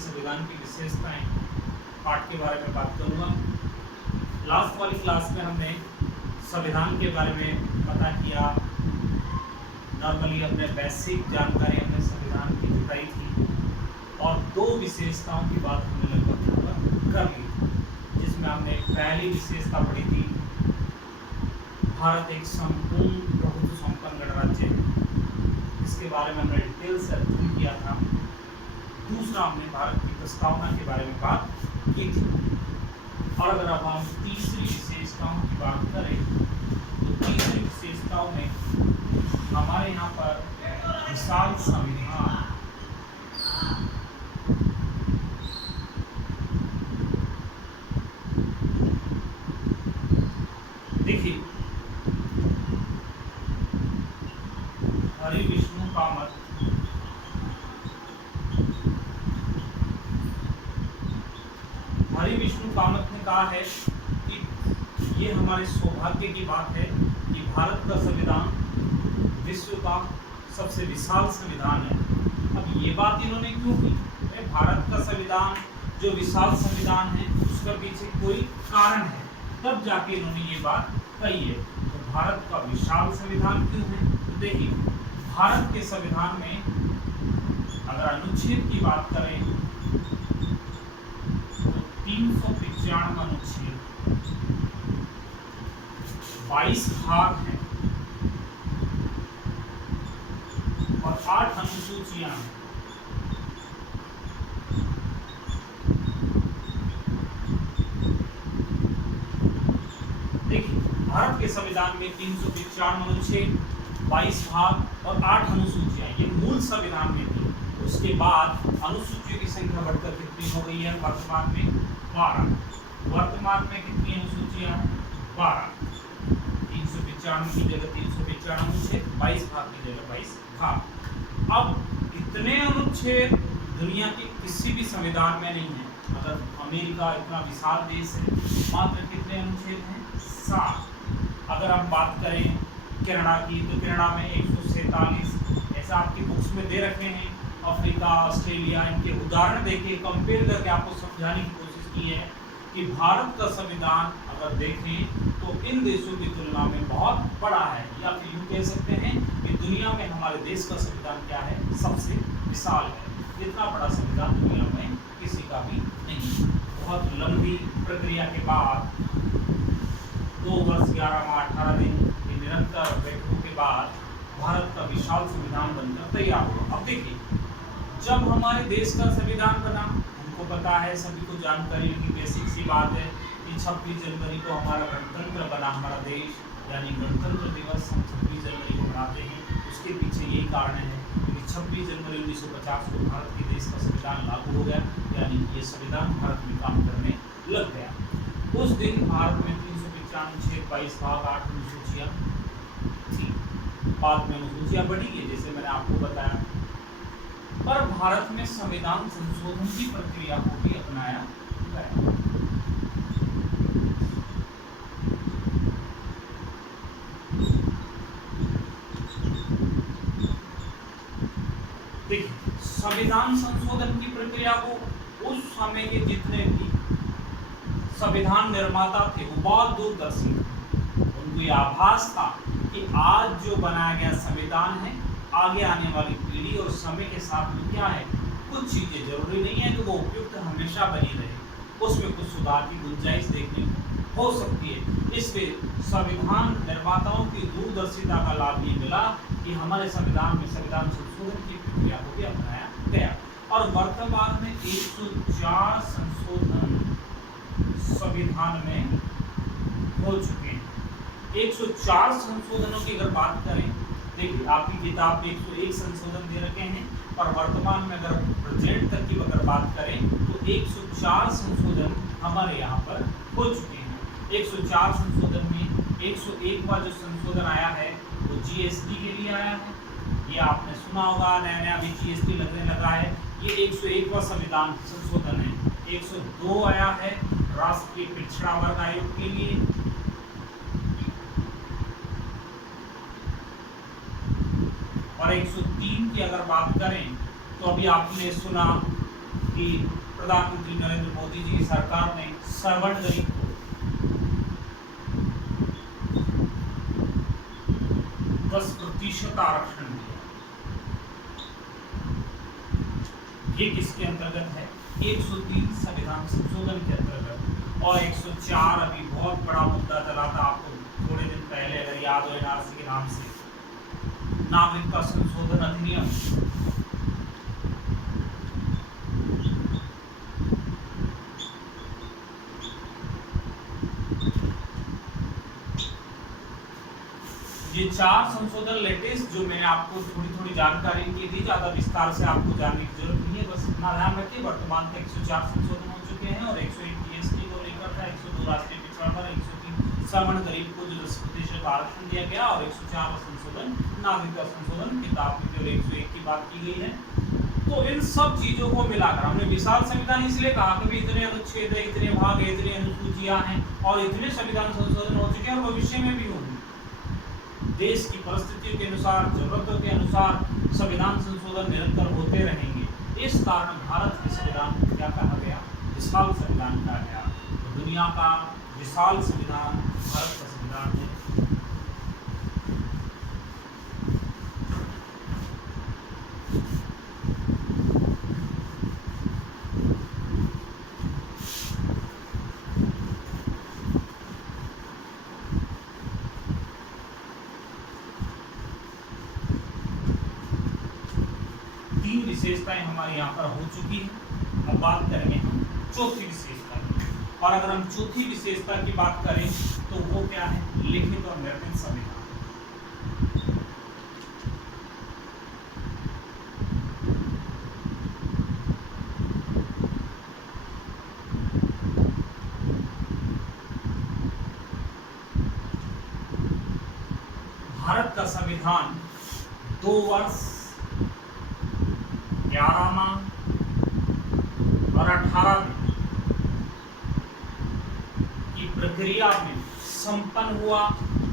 संविधान की विशेषताएं पाठ के बारे में बात करूंगा। लास्ट वाली क्लास में हमने संविधान के बारे में पता किया, नॉर्मली हमने बेसिक जानकारी हमने संविधान की जुटाई थी और दो विशेषताओं की बात हमने लगभग कर ली थी, जिसमें हमने पहली विशेषता पढ़ी थी भारत एक संपूर्ण प्रभुत्व संपन्न गणराज्य है, इसके बारे में हमने डिटेल से अध्ययन किया था। दूसरा हमने भारत की प्रस्तावना के बारे में बात की थी। और अगर अब हम तीसरी विशेषताओं की बात करें तो तीसरी विशेषताओं में हमारे यहाँ पर विशाल संविधान, देखिए हरि विष्णु कामत ने कहा है कि ये हमारे सौभाग्य की बात है कि भारत का संविधान विश्व का सबसे विशाल संविधान है। अब ये बात इन्होंने क्यों की? भारत का संविधान जो विशाल संविधान है उसका पीछे कोई कारण है, तब जाके इन्होंने ये बात कही है। तो भारत का विशाल संविधान क्यों है? तो देखिए भारत के संविधान में अगर अनुच्छेद की बात करें तो 395 अनुच्छेद, 22 भाग हैं और 8 अनुसूचियां हैं। देखिए भारत के संविधान में 395 अनुच्छेद, 22 भाग और 8 अनुसूचियां, ये मूल संविधान में थी। उसके बाद अनुसूचियों की संख्या बढ़कर कितनी हो गई है? वर्तमान में 12। वर्तमान में कितनी अनुसूचियां हैं? 12। 395 की जगह 395 अनुच्छेद, 22 भाग की जगह 22 भाग। अब इतने अनुच्छेद दुनिया के किसी भी संविधान में नहीं है। अगर अमेरिका इतना विशाल देश है, मात्र कितने अनुच्छेद हैं? 7। अगर हम बात करें कनाडा की तो कनाडा में 147, ऐसा आपकी बुक्स में दे रखे हैं। अफ्रीका, ऑस्ट्रेलिया, इनके उदाहरण देके कंपेयर करके आपको समझाने की कोशिश की है कि भारत का संविधान अगर देखें तो इन देशों की तुलना में बहुत बड़ा है, या फिर यूँ कह सकते हैं कि दुनिया में हमारे देश का संविधान क्या है? सबसे विशाल है। इतना बड़ा संविधान दुनिया में किसी का भी नहीं। बहुत लंबी प्रक्रिया के बाद 2 वर्ष 11 माह 18 दिन की निरंतर बैठकों के बाद भारत का विशाल संविधान बनकर तैयार हुआ। अब देखिए जब हमारे देश का संविधान बना, हमको पता है, सभी को जानकारी की बेसिक सी बात है कि 26 जनवरी को हमारा गणतंत्र बना, हमारा देश, यानी गणतंत्र दिवस हम 26 जनवरी को मनाते हैं। उसके पीछे यही कारण है कि 26 जनवरी 1950 को भारत के देश का संविधान लागू हो गया, यानी ये संविधान भारत में काम करने लग गया। उस दिन भारत में 395 अनुच्छेद, 22 भाग, 8 अनुसूचियां थी। बाद में अनुसूचियां बढ़ी है, जैसे मैंने आपको बताया। पर भारत में संविधान संशोधन की प्रक्रिया को भी अपनाया गया। देखिए संविधान संशोधन की प्रक्रिया को उस समय के जितने भी संविधान निर्माता थे वो बहुत दूरदर्शी थे। उनको ये आभास था कि आज जो बनाया गया संविधान है, आगे आने वाली पीढ़ी और समय के साथ में क्या है, कुछ चीज़ें जरूरी नहीं है कि वो उपयुक्त हमेशा बनी रहे, उसमें कुछ सुधार की गुंजाइश देखने को हो सकती है। इसलिए संविधान निर्माताओं की दूरदर्शिता का लाभ ये मिला कि हमारे संविधान में संविधान संशोधन की प्रक्रिया को भी अपनाया गया और वर्तमान में 104 संशोधन संविधान में हो चुके हैं। 104 संशोधनों की अगर बात करें, देखिए आपकी किताब में 101 संशोधन दे रखे हैं, और वर्तमान में अगर प्रेजेंट तक की अगर बात करें तो 104 संशोधन हमारे यहाँ पर हो चुके हैं। 104 संशोधन में 101वां जो संशोधन आया है वो जीएसटी के लिए आया है। ये आपने सुना होगा, नया नया भी जीएसटी लगने लगा है। ये 101वां संविधान संशोधन है। 102 आया है राष्ट्रीय पिछड़ा वर्ग आयोग के लिए। और 103 की अगर बात करें तो अभी आपने सुना कि प्रधानमंत्री नरेंद्र मोदी जी की सरकार ने सवर्ण गरीब को 10% आरक्षण दिया। ये किसके अंतर्गत है? 103 संविधान संशोधन के अंतर्गत। और 104 अभी बहुत बड़ा मुद्दा चला था आपको थोड़े दिन पहले, अगर याद हो, एनआरसी के नाम से, नागरिकता संशोधन अधिनियम। ये 4 संशोधन लेटेस्ट जो मैंने आपको थोड़ी जानकारी की थी, ज्यादा विस्तार से आपको जानने की जरूरत नहीं है, बस इतना ध्यान रखिए। वर्तमान में 104 संशोधन हो चुके हैं और 101 जीएसटी को लेकर था, 102 राष्ट्रीय पिछड़ापन, 103 सवर्ण गरीब को जो 10% आरक्षण दिया गया, और 104 संशोधन नागरिकता संशोधन किताब में जो 101 की बात की गई है। तो इन सब चीजों को मिलाकर हमने विशाल संविधान इसलिए कहा कि इतने अनुच्छेद है, इतने भाग है, इतनी अनुसूचियां हैं और इतने संविधान संशोधन हो चुके हैं और भविष्य में भी होंगे। देश की परिस्थितियों के अनुसार, जरूरतों के अनुसार संविधान संशोधन निरंतर होते रहेंगे। इस कारण भारत के संविधान को क्या कहा गया? विशाल संविधान कहा गया। तो दुनिया का विशाल संविधान भारत का संविधान है। विशेषताएं हमारे यहाँ पर हो चुकी है। अब बात करेंगे हम चौथी विशेषता की। और अगर हम चौथी विशेषता की बात करें तो वो क्या है? लिखित और निर्मित संविधान। भारत का संविधान 2 वर्ष 11 माह और 18 दिन की प्रक्रिया में संपन्न हुआ।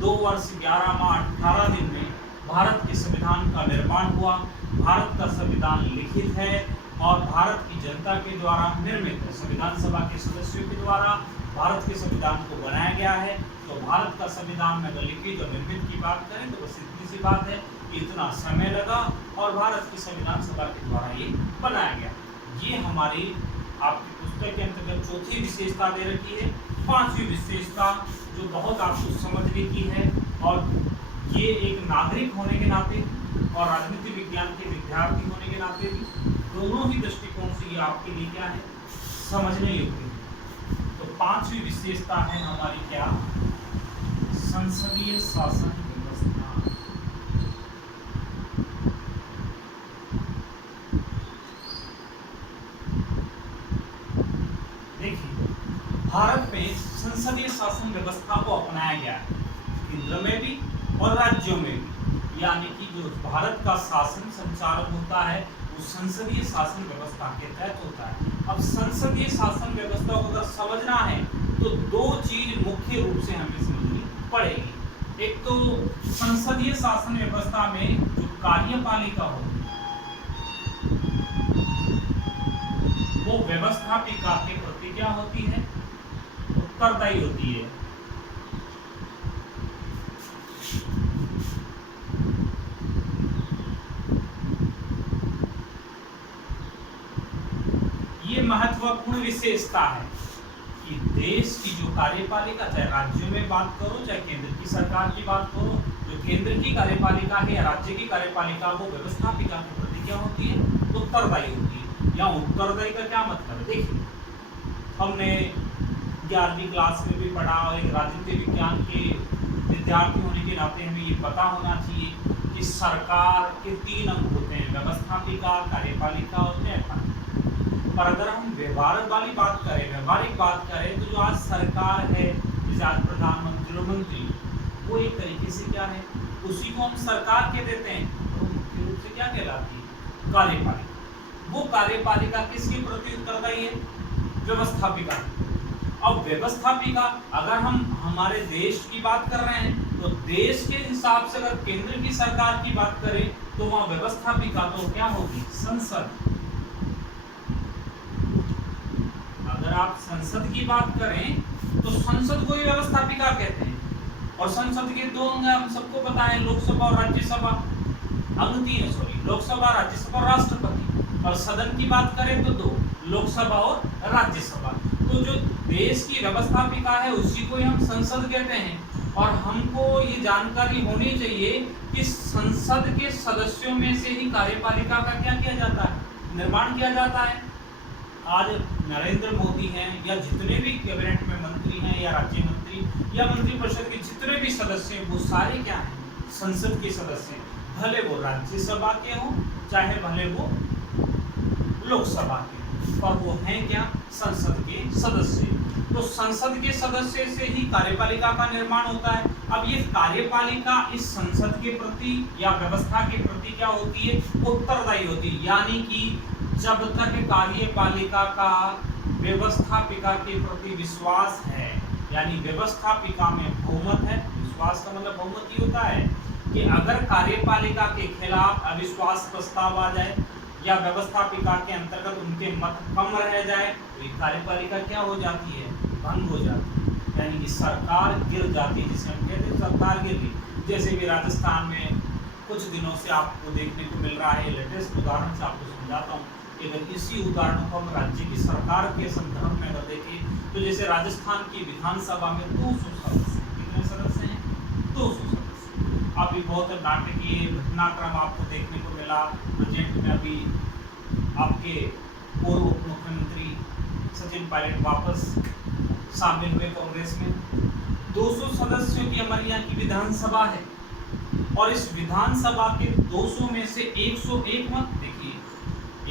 2 वर्ष 11 माह 18 दिन में भारत के संविधान का निर्माण हुआ। भारत का संविधान लिखित है और भारत की जनता के द्वारा निर्मित है। संविधान सभा के सदस्यों के द्वारा भारत के संविधान को बनाया गया है। तो भारत का संविधान में अगर लिखित और निर्मित की बात करें तो बस इतनी सी बात है, इतना समय लगा और भारत की संविधान सभा के द्वारा ये बनाया गया। ये हमारी आपकी पुस्तक के अंतर्गत चौथी विशेषता दे रखी है। पांचवी विशेषता जो बहुत आपको समझने की है, और ये एक नागरिक होने के नाते और राजनीति विज्ञान के विद्यार्थी होने के नाते भी दोनों ही दृष्टिकोण से ये आपके लिए क्या है? समझने योग्य है। तो पांचवी विशेषता है हमारी क्या? संसदीय शासन व्यवस्था। भारत में संसदीय शासन व्यवस्था को अपनाया गया है, केंद्र में भी और राज्यों में भी। यानी कि जो भारत का शासन संचालन होता है वो संसदीय शासन व्यवस्था के तहत होता है। अब संसदीय शासन व्यवस्था को अगर समझना है तो 2 चीज मुख्य रूप से हमें समझनी पड़ेगी। एक तो संसदीय शासन व्यवस्था में जो कार्यपालिका होती है वो व्यवस्थापिका के प्रति क्या होती है? उत्तरदायी होती है। ये महत्वपूर्ण विशेषता है कि देश की जो कार्यपालिका, चाहे राज्यों में बात करो चाहे केंद्र की सरकार की बात करो, जो केंद्र की कार्यपालिका है या राज्य की कार्यपालिका, वो व्यवस्थापिका के प्रति क्या होती है? उत्तरदायी होती है। या उत्तरदायी का क्या मतलब है? देखिए, हमने 11वीं क्लास में भी पढ़ा और एक राजनीति विज्ञान के विद्यार्थी होने के नाते हमें ये पता होना चाहिए कि सरकार के 3 अंग होते हैं: व्यवस्थापिका, कार्यपालिका और न्यायपालिका। पर अगर हम व्यवहारिक बात करें तो जो आज सरकार है, जैसे आज प्रधानमंत्री और मंत्री, वो एक तरीके से क्या है? उसी को हम सरकार के देते हैं। तो मुख्य रूप से क्या कहलाती है? कार्यपालिका। वो कार्यपालिका किसके प्रति उत्तरदायी है? व्यवस्थापिका। अब व्यवस्थापिका, अगर हम हमारे देश की बात कर रहे हैं तो देश के हिसाब से अगर केंद्र की सरकार की बात करें तो वहां व्यवस्थापिका तो क्या होगी? संसद। अगर आप संसद की बात करें तो संसद को ही व्यवस्थापिका कहते हैं, और संसद के दो अंग हम सबको पता है, लोकसभा और राज्यसभा। अंग तीन है, सॉरी, लोकसभा, राज्यसभा, राष्ट्रपति। और सदन की बात करें तो दो, लोकसभा और राज्यसभा। तो जो देश की व्यवस्थापिका है उसी को ही हम संसद कहते हैं। और हमको ये जानकारी होनी चाहिए कि संसद के सदस्यों में से ही कार्यपालिका का क्या किया जाता है, निर्माण किया जाता है। आज नरेंद्र मोदी हैं या जितने भी कैबिनेट में मंत्री हैं या राज्य मंत्री या मंत्रिपरिषद के जितने भी सदस्य हैं वो सारे क्या हैं, संसद के सदस्य हैं, भले वो राज्यसभा के हों चाहे भले वो लोकसभा के, और वो हैं क्या, संसद के सदस्य। तो संसद के सदस्य से ही कार्यपालिका का निर्माण होता है। अब ये कार्यपालिका इस संसद के प्रति या व्यवस्था के प्रति क्या होती है, उत्तरदायी होती है। यानी कि जब तक कार्यपालिका का व्यवस्थापिका के प्रति विश्वास है, यानी व्यवस्थापिका में बहुमत है, विश्वास का मतलब बहुमत ही होता है कि अगर कार्यपालिका के खिलाफ अविश्वास प्रस्ताव आ जाए या व्यवस्थापिका के अंतर्गत उनके मत कम रह जाए तो ये कार्यपालिका क्या हो जाती है, भंग हो जाती है, यानी कि सरकार गिर जाती है, जिसे हम कहते हैं सरकार गिर गई। जैसे कि राजस्थान में कुछ दिनों से आपको देखने को मिल रहा है, लेटेस्ट उदाहरण से आपको समझाता हूँ। अगर इसी उदाहरणों को हम राज्य की सरकार के संदर्भ में अगर देखें तो जैसे राजस्थान की विधानसभा में 200 सदस्य, कितने सदस्य हैं, 200 सदस्य। अभी बहुत नाटकीय घटनाक्रम आपको देखने को मिला प्रेजेंट में, अभी आपके पूर्व उप मुख्यमंत्री सचिन पायलट वापस शामिल हुए कांग्रेस में। 200 सदस्यों की हमारे यहाँ की विधानसभा है, और इस विधानसभा के 200 में से 101 मत, देखिए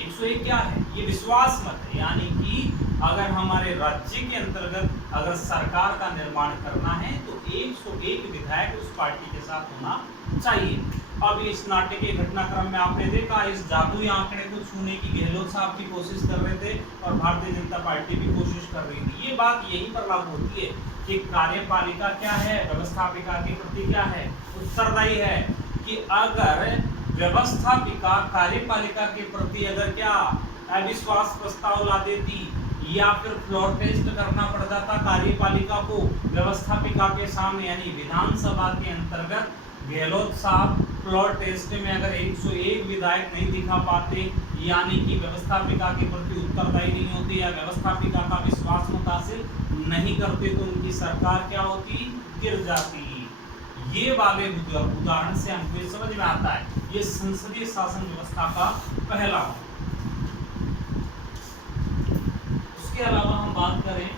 101 क्या है, ये विश्वास मत है। यानी कि अगर हमारे राज्य के अंतर्गत अगर सरकार का निर्माण करना है तो 101 विधायक उस पार्टी के साथ होना चाहिए। अब इस नाटकीय घटनाक्रम में आपने देखा, इस जादुई आंकड़े को छूने की गहलोत साहब की कोशिश कर रहे थे और भारतीय जनता पार्टी भी कोशिश कर रही थी। ये बात यहीं पर लागू होती है कि कार्यपालिका क्या है, व्यवस्थापिका के प्रति क्या है, उत्तरदायी है। कि अगर व्यवस्थापिका कार्यपालिका के प्रति अगर क्या अविश्वास प्रस्ताव ला देती या फिर फ्लोर टेस्ट करना पड़ता था कार्यपालिका को व्यवस्थापिका के सामने, यानी विधानसभा के अंतर्गत गहलोत साहब फ्लोर टेस्ट में अगर 101 विधायक नहीं दिखा पाते, यानी कि व्यवस्थापिका के प्रति उत्तरदायी नहीं होते या व्यवस्थापिका का विश्वास मत हासिल नहीं करते, तो उनकी सरकार क्या होती, गिर जाती। ये वाले उदाहरण से हमको ये समझ में आता है, ये संसदीय शासन व्यवस्था का पहला। उसके अलावा हम बात करें